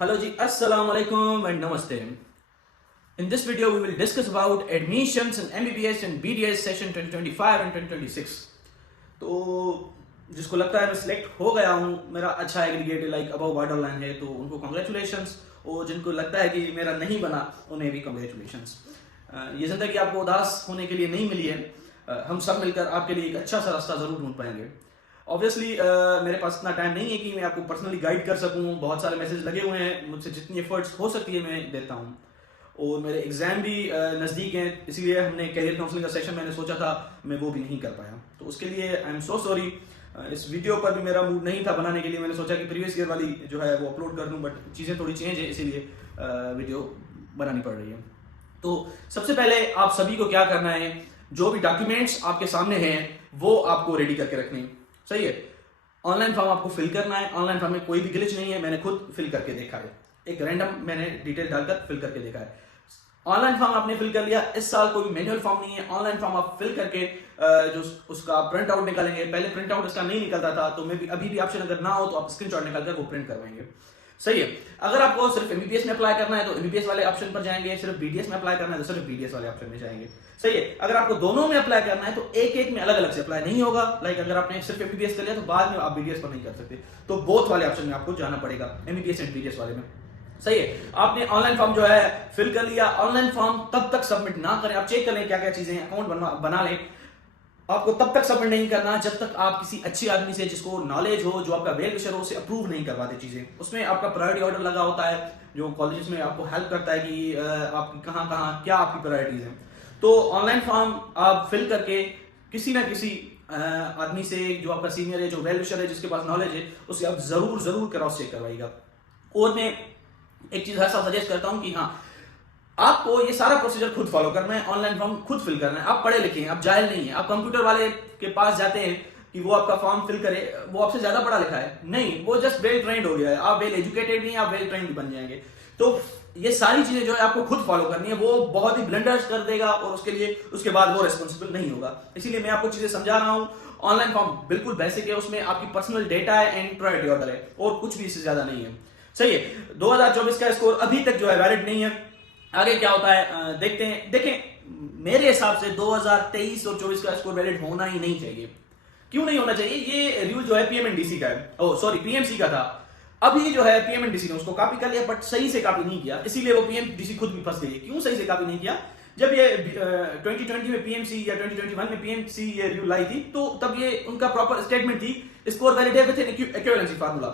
Hello ji, assalamu alaikum and namaste. In this video, we will discuss about admissions in MBBS and BDS session 2025 and 2026. तो जिसको लगता है मैं select हो गया हूँ, मेरा अच्छा aggregate like above border line है, तो उनको कॉन्ग्रेचुलेशंस। और जिनको लगता है कि मेरा नहीं बना, उन्हें भी कॉन्ग्रेचुलेशंस। ये ज़िंदगी आपको उदास होने के लिए नहीं मिली है। हम सब मिलकर आपके लिए एक अच्छा सा रास्ता ज़रूर ढूंढ पाएंगे। ऑब्वियसली मेरे पास इतना टाइम नहीं है कि मैं आपको पर्सनली गाइड कर सकूं। बहुत सारे मैसेज लगे हुए हैं, मुझसे जितनी एफर्ट्स हो सकती है मैं देता हूं। और मेरे एग्जाम भी नज़दीक हैं, इसीलिए हमने कैरियर काउंसलिंग का सेशन मैंने सोचा था, मैं वो भी नहीं कर पाया। तो उसके लिए आई एम सो सॉरी। इस वीडियो पर भी मेरा मूड नहीं था बनाने के लिए। मैंने सोचा कि प्रीवियस ईयर वाली जो है वो अपलोड कर दूं, बट चीज़ें थोड़ी चेंज है, इसीलिए वीडियो बनानी पड़ रही है। तो सबसे पहले आप सभी को क्या करना है, जो भी डॉक्यूमेंट्स आपके सामने हैं वो आपको रेडी करके रखने हैं। सही है। ऑनलाइन फॉर्म आपको फिल करना है। ऑनलाइन फॉर्म में कोई भी ग्लिच नहीं है, मैंने खुद फिल करके देखा है। एक रैंडम मैंने डिटेल डालकर फिल करके देखा है। ऑनलाइन फॉर्म आपने फिल कर लिया। इस साल कोई मैनुअल फॉर्म नहीं है। ऑनलाइन फॉर्म आप फिल करके जो उसका प्रिंट आउट निकालेंगे। पहले प्रिंट आउट इसका नहीं निकलता था, तो मैं भी अभी भी ऑप्शन अगर ना हो तो आप स्क्रीनशॉट निकालकर वो प्रिंट करवाएंगे। सही है। अगर आपको सिर्फ एमबीबीएस में अप्लाई करना है तो एमबीबीएस वाले ऑप्शन पर जाएंगे, सिर्फ बीडीएस में अप्लाई करना है तो सिर्फ बीडीएस वाले ऑप्शन में जाएंगे। सही है। अगर आपको दोनों में अप्लाई करना है तो एक एक में अलग अलग से अप्लाई नहीं होगा। लाइक अगर आपने सिर्फ एमबीबीएस कर लिया तो बाद में आप बीडीएस पर नहीं कर सकते, तो बोथ वाले ऑप्शन में आपको जाना पड़ेगा, एमबीबीएस एंड बीडीएस वाले में। सही है। आपने ऑनलाइन फॉर्म जो है फिल कर लिया। ऑनलाइन फॉर्म तब तक सबमिट ना करें, आप चेक कर लें क्या क्या चीजें, अकाउंट बना लें। आपको तब तक सबमिट नहीं करना जब तक आप किसी अच्छे आदमी से, जिसको नॉलेज हो, जो आपका वेल विशर हो, उसे अप्रूव नहीं करवाते चीजें। उसमें आपका प्रायोरिटी ऑर्डर लगा होता है, जो कॉलेज में आपको हेल्प करता है कि आपकी कहाँ कहाँ क्या आपकी प्रायोरिटीज हैं। तो ऑनलाइन फॉर्म आप फिल करके किसी ना किसी आदमी से, जो आपका सीनियर है, जो वेल विशर है, जिसके पास नॉलेज है, उससे आप जरूर जरूर क्रॉस चेक करवाइएगा। और मैं एक चीज हर साल सजेस्ट करता हूं कि हाँ, आपको ये सारा प्रोसीजर खुद फॉलो करना है। ऑनलाइन फॉर्म खुद फिल करना है। आप पढ़े लिखे हैं, आप जाहिल नहीं है। आप कंप्यूटर वाले के पास जाते हैं कि वो आपका फॉर्म फिल करे, वो आपसे ज्यादा पढ़ा लिखा है नहीं, वो जस्ट वेल ट्रेंड हो गया है। आप वेल एजुकेटेड नहीं, आप वेल ट्रेंड बन जाएंगे। तो ये सारी चीजें जो है आपको खुद फॉलो करनी है। वो बहुत ही ब्लंडर्स कर देगा और उसके बाद वो रिस्पॉन्सिबल नहीं होगा। इसीलिए मैं आपको चीजें समझा रहा हूं। ऑनलाइन फॉर्म बिल्कुल बेसिक है, उसमें आपकी पर्सनल डेटा है एंड प्रायोरिटी ऑर्डर है, और कुछ भी इससे ज्यादा नहीं है। सही है। 2024 का स्कोर अभी तक जो है वैलिड नहीं है। आगे क्या होता है देखते हैं। देखें, मेरे हिसाब से 2023 और 24 का स्कोर वैलिड होना ही नहीं चाहिए। क्यों नहीं होना चाहिए? ये रूल जो है पीएमएनडीसी का है, ओ सॉरी पीएमसी का था। अभी जो है पीएमएनडीसी ने उसको कॉपी कर लिया, बट सही से कॉपी नहीं किया, इसीलिए वो पीएमडीसी खुद भी फंस गई। क्यों सही से कॉपी नहीं किया? जब ये 2020 में पीएमसी या 2021 में पीएमसी ये रूल लाई थी, तो तब ये उनका प्रॉपर स्टेटमेंट थी, स्कोर वैलिड है विद इक्विवेलेंसी फार्मूला।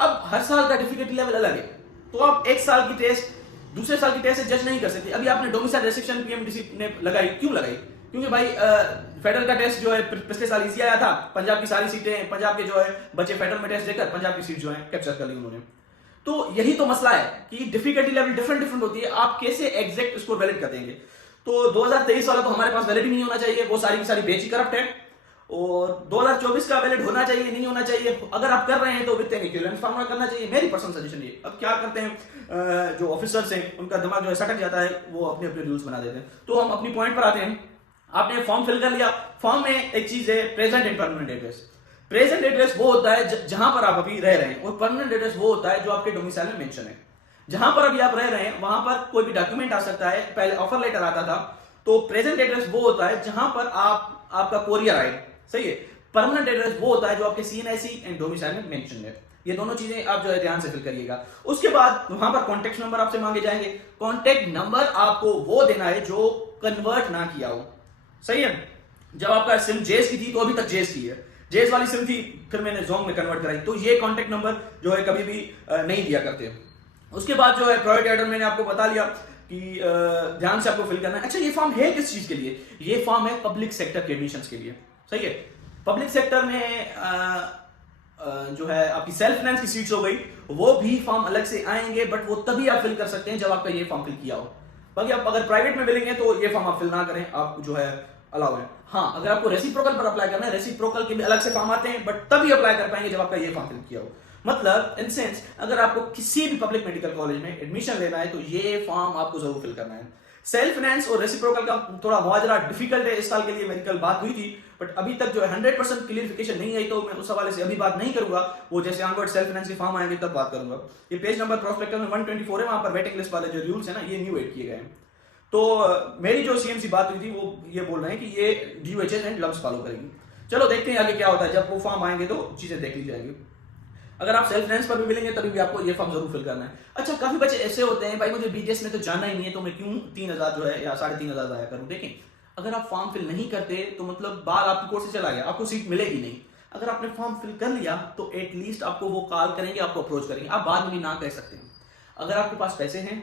अब हर साल का डिफिकल्टी लेवल अलग है, तो आप एक साल की टेस्ट दूसरे साल की टेस्ट से जज नहीं कर सकते। अभी आपने डोमिसाइल रेस्ट्रिक्शन पीएमडीसी ने लगाई, क्यों लगाई? क्योंकि भाई फेडरल का टेस्ट जो है पिछले साल इजी आया था। पंजाब की सारी सीटें, पंजाब के जो है बच्चे फेडरल में टेस्ट देकर पंजाब की सीट जो है कैप्चर कर ली उन्होंने। तो यही तो मसला है कि डिफिकल्टी लेवल डिफरेंट होती है। आप कैसे एग्जैक्ट स्कोर वैलिड कर देंगे? तो 2023 वाला तो हमारे पास वैलिड ही नहीं होना चाहिए, वो सारी की सारी बेच ही करप्ट है। और 2024 का वैलिड होना चाहिए, नहीं होना चाहिए। अगर आप कर रहे हैं तो विद एन इक्विवेलेंट फार्मूला करना चाहिए, मेरी पर्सनल सजेशन ये। अब क्या करते हैं जो ऑफिसर्स हैं, उनका दिमाग जो है सटक जाता है, वो अपने अपने रूल्स बना देते हैं। तो हम अपनी पॉइंट पर आते हैं। आपने फॉर्म फिल कर लिया। फॉर्म में एक चीज है present and permanent address. Present address वो होता है जहां पर आप अभी रह रहे हैं, और परमानेंट एड्रेस वो होता है जो आपके डोमिसाइल में मेंशन है। जहां पर अभी आप रह रहे हैं वहां पर कोई भी डॉक्यूमेंट आ सकता है। पहले ऑफर लेटर आता था, तो प्रेजेंट एड्रेस वो होता है जहां पर आपका कोरियर आए। सही है। परमानेंट एड्रेस वो होता है जो आपके सीएनआईसी एंड डोमिसाइल में मेंशन है। ये दोनों चीजें आप जो है ध्यान से फिल करिएगा। उसके बाद वहां पर कॉन्टेक्ट नंबर आपसे मांगे जाएंगे। कॉन्टेक्ट नंबर आपको वो देना है जो कन्वर्ट ना किया हो। सही है। जब आपका सिम जेस की थी तो अभी तक जेस की है, जेस वाली सिम थी, फिर मैंने जोंग में कन्वर्ट कराई, तो ये कॉन्टेक्ट नंबर जो है कभी भी नहीं दिया करते। उसके बाद जो है प्रायोरिटी ऑर्डर मैंने आपको बता लिया कि ध्यान से आपको फिल करना है। अच्छा, ये फॉर्म है किस चीज के लिए? ये फॉर्म है पब्लिक सेक्टर के एडमिशंस के लिए। सही है। पब्लिक सेक्टर में जो है आपकी सेल्फ फाइनेंस की सीट्स हो गई, वो भी फॉर्म अलग से आएंगे, बट वो तभी आप फिल कर सकते हैं जब आपका ये फॉर्म फिल किया हो। बाकी आप अगर प्राइवेट में मिलेंगे तो ये फॉर्म आप फिल ना करें, आप जो है अलाउ है। हाँ, अगर आपको रेसिप्रोकल पर अप्लाई करना है, रेसिप्रोकल के भी अलग से फॉर्म आते हैं, बट तभी अप्लाई कर पाएंगे जब आपका ये फॉर्म फिल किया हो। मतलब इन सेंस, अगर आपको किसी भी पब्लिक मेडिकल कॉलेज में एडमिशन लेना है तो ये फॉर्म आपको जरूर फिल करना है। सेल्फ फाइनेंस और रेसिप्रोकल का थोड़ा बहुत जरा डिफिकल्ट है इस साल के लिए, मेडिकल बात हुई थी, बट अभी तक जो है 100% क्लियरिफिकेशन नहीं आई, तो मैं उस हवाले से अभी बात नहीं करूंगा। वो जैसे ऑनवर्ड सेल्फ फाइनेंस के फॉर्म आएंगे तब बात करूंगा। ये पेज नंबर प्रोस्पेक्टस में 124 है, वहां पर वेटिंग लिस्ट वाले जो रूल्स है ना, ये न्यू एड किए गए हैं। तो मेरी जो सीएमसी बात हुई थी वो ये बोल रहे हैं कि ये DOHS एंड लम्स फॉलो करेगी। चलो देखते हैं आगे क्या होता है, जब वो फॉर्म आएंगे तो चीजें देख ली जाएंगी। अगर आप सेल्फ फाइनेंस पर भी मिलेंगे तभी भी आपको ये फॉर्म जरूर फिल करना है। अच्छा, काफी बच्चे ऐसे होते हैं, भाई मुझे BDS में तो जाना ही नहीं है, तो मैं क्यों 3000 जो है या 3500 जाया करूं। देखें, अगर आप फॉर्म फिल नहीं करते तो मतलब बाल आपकी कोर्स से चला गया, आपको सीट मिलेगी नहीं। अगर आपने फॉर्म फिल कर लिया तो एटलीस्ट आपको वो कॉल करेंगे, आपको अप्रोच करेंगे, आप बाद में भी ना कह सकते हैं। अगर आपके पास पैसे हैं,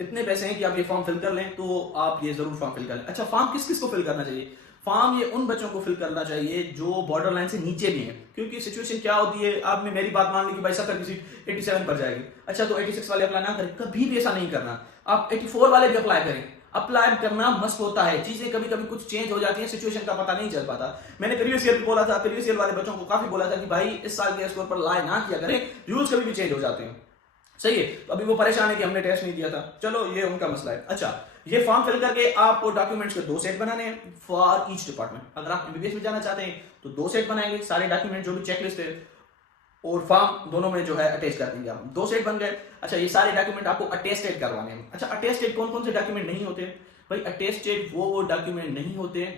इतने पैसे हैं कि आप ये फॉर्म फिल कर लें, तो आप ये जरूर फॉर्म फिल कर लें। अच्छा, फॉर्म किस किस को फिल करना चाहिए? फॉर्म ये उन बच्चों को फिल करना चाहिए जो बॉर्डर लाइन से नीचे भी है, क्योंकि सिचुएशन क्या होती है, आपने मेरी बात मान ली कि भाई सकर की सीट 87 पर जाएगी। अच्छा, तो 86 वाले अप्लाई ना करें, कभी भी ऐसा नहीं करना। आप 84 वाले भी अप्लाई करें। अप्लाई करना मस्त होता है, चीजें कभी कभी कुछ चेंज हो जाती है, सिचुएशन का पता नहीं चल पाता। मैंने प्रीवियस ईयर भी बोला था, प्रीवियस ईयर वाले बच्चों को काफी बोला था कि भाई इस साल के स्कोर पर लाई ना किया करें, रूल्स कभी भी चेंज हो जाते हैं। सही है, तो अभी वो परेशान है कि हमने टेस्ट नहीं दिया था, चलो ये उनका मसला है। अच्छा, ये फॉर्म फिल करके आपको डॉक्यूमेंट्स के 2 सेट बनाने हैं फॉर ईच डिपार्टमेंट। अगर आप MBBS में जाना चाहते हैं तो 2 सेट बनाएंगे, सारे डॉक्यूमेंट जो भी चेकलिस्ट है और फॉर्म दोनों में जो है अटैच कर देंगे आप। 2 सेट बन गए। अच्छा, ये सारे डॉक्यूमेंट आपको अटेस्टेड करवाने हैं। अच्छा, अटेस्टेड कौन कौन से डॉक्यूमेंट नहीं होते भाई? अटेस्टेड वो डॉक्यूमेंट नहीं होते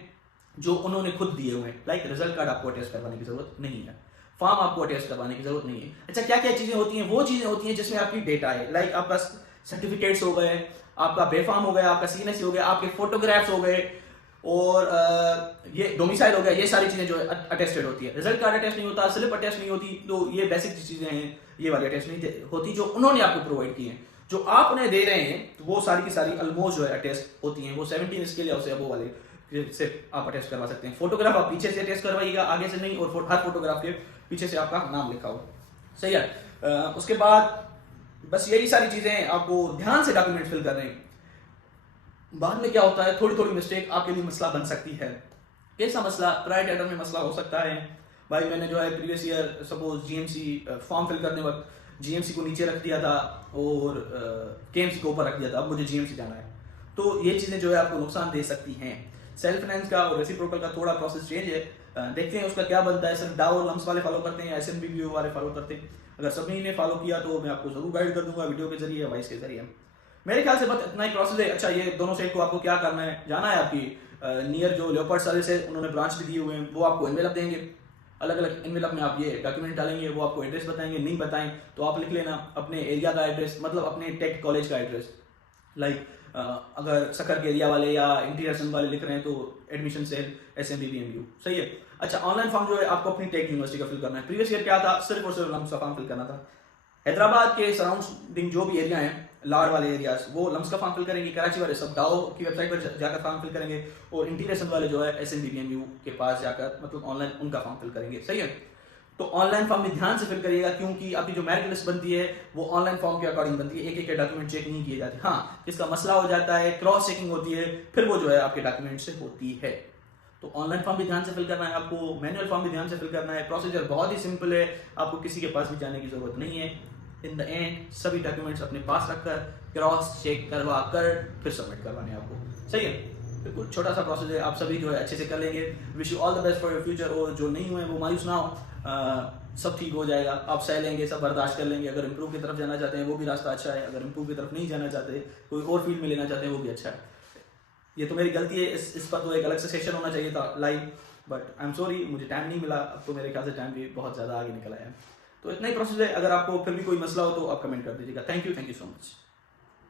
जो उन्होंने खुद दिए हुए हैं। लाइक रिजल्ट कार्ड आपको अटेस्ट करवाने की जरूरत नहीं है, फॉर्म आपको अटेस्ट करवाने की जरूरत नहीं है। अच्छा, क्या क्या चीजें होती हैं? वो चीजें होती हैं जिसमें आपकी डेटा है, लाइक आपका सर्टिफिकेट्स हो गए, आपका बेफार्म हो गया, आपका CNSC हो गया, आपके फोटोग्राफ्स हो गए, और ये डोमिसाइल हो गया। ये सारी चीजें जो अटेस्टेड होती है। रिजल्ट कार्ड अटेस्ट नहीं होता, स्लिप अटेस्ट नहीं होती, तो ये बेसिक चीजें हैं, ये वाली अटेस्ट नहीं होती जो उन्होंने आपको प्रोवाइड की है। जो आप उन्हें दे रहे हैं तो वो सारी की सारी ऑलमोस्ट जो है अटेस्ट होती हैं। वो 17 स्केल या उससे अबव वाले से आप अटेस्ट करवा सकते हैं। फोटोग्राफ आप पीछे से अटेस्ट करवाइएगा, आगे से नहीं, और हर फोटोग्राफ के पीछे से आपका नाम लिखा हो। सही है। उसके बाद बस यही सारी चीजें आपको ध्यान से डॉक्यूमेंट फिल कर रहे हैं। बाद में क्या होता है, थोड़ी थोड़ी मिस्टेक आपके लिए मसला बन सकती है। कैसा मसला? प्राइवेट एडर में मसला हो सकता है। भाई मैंने जो है previous year suppose GMC form fill करने वक्त GMC को नीचे रख दिया था और KMC को ऊपर रख दिया था, अब मुझे GMC जाना है, तो ये चीजें जो है आपको नुकसान दे सकती हैं। सेल्फ फाइनेंस का और रेसिप्रोकल का थोड़ा प्रोसेस चेंज है, देखते हैं उसका क्या बनता है। सिर्फ डाउ और लम्स वाले फॉलो करते हैं या SNBBO वाले फॉलो करते हैं? अगर सभी ने फॉलो किया तो मैं आपको जरूर गाइड कर दूंगा, वीडियो के जरिए या वॉइस के जरिए। मेरे ख्याल से बस इतना ही प्रोसेस है। अच्छा, ये दोनों सेट को आपको क्या करना है, जाना है आपकी नियर जो लेपर्ड सर्विस है, उन्होंने ब्रांच भी दिए हुए हैं, वो आपको एनवेलप देंगे। अलग अलग एनवेलप में आप ये डॉक्यूमेंट डालेंगे, वो आपको एड्रेस बताएंगे। नहीं बताएं तो आप लिख लेना अपने एरिया का एड्रेस, मतलब अपने टेक कॉलेज का एड्रेस। लाइक अगर सकर के एरिया वाले या इंटीरियर वाले लिख रहे हैं तो एडमिशन सेल SMBBMU। सही है। अच्छा, ऑनलाइन फॉर्म जो है आपको अपनी टेक यूनिवर्सिटी का फिल करना है। प्रीवियस ईयर क्या था, सिर्फ और सिर्फ लम्स का फॉर्म फिल करना था। हैदराबाद के सराउंडिंग जो भी एरिया हैं, लाड़ वाले एरियाज, वो लम्स का फॉर्म फिल करेंगे। कराची वाले सब डाओ की वेबसाइट पर जाकर फॉर्म फिल करेंगे, और इंटीरियर वाले जो है SMBBMU के पास जाकर मतलब ऑनलाइन उनका फॉर्म फिल करेंगे। सही है। तो ऑनलाइन फॉर्म भी ध्यान से फिल करिएगा, क्योंकि आपकी जो मेरिट लिस्ट बनती है वो ऑनलाइन फॉर्म के अकॉर्डिंग बनती है। एक एक डॉक्यूमेंट चेक नहीं किए जाते। हाँ, इसका मसला हो जाता है, क्रॉस चेकिंग होती है, फिर वो जो है आपके डॉक्यूमेंट से होती है। तो ऑनलाइन फॉर्म भी ध्यान से फिल करना है आपको, मैनुअल फॉर्म भी ध्यान से फिल करना है। प्रोसीजर बहुत ही सिंपल है, आपको किसी के पास भी जाने की जरूरत नहीं है। इन द एंड सभी डॉक्यूमेंट्स अपने पास रखकर क्रॉस चेक करवा कर फिर सबमिट करवाने हैं आपको। सही है। बिल्कुल छोटा सा प्रोसेस है, आप सभी जो है अच्छे से कर लेंगे। Wish you all the best for your future. और जो नहीं हुए वो मायूस ना हो, सब ठीक हो जाएगा, आप सह लेंगे, सब बर्दाश्त कर लेंगे। अगर इंप्रूव की तरफ जाना चाहते हैं वो भी रास्ता अच्छा है, अगर इंप्रूव की तरफ नहीं जाना चाहते, कोई और फील्ड में लेना चाहते हैं, वो भी अच्छा है। ये तो मेरी गलती है, इस पर तो एक अलग से सेशन होना चाहिए था live, but I am sorry, मुझे टाइम नहीं मिला। अब तो मेरे ख्याल से टाइम भी बहुत ज़्यादा आगे निकल आया है। तो इतना ही प्रोसेस है। अगर आपको फिर भी कोई मसला हो तो आप कमेंट कर दीजिएगा। Thank you so much.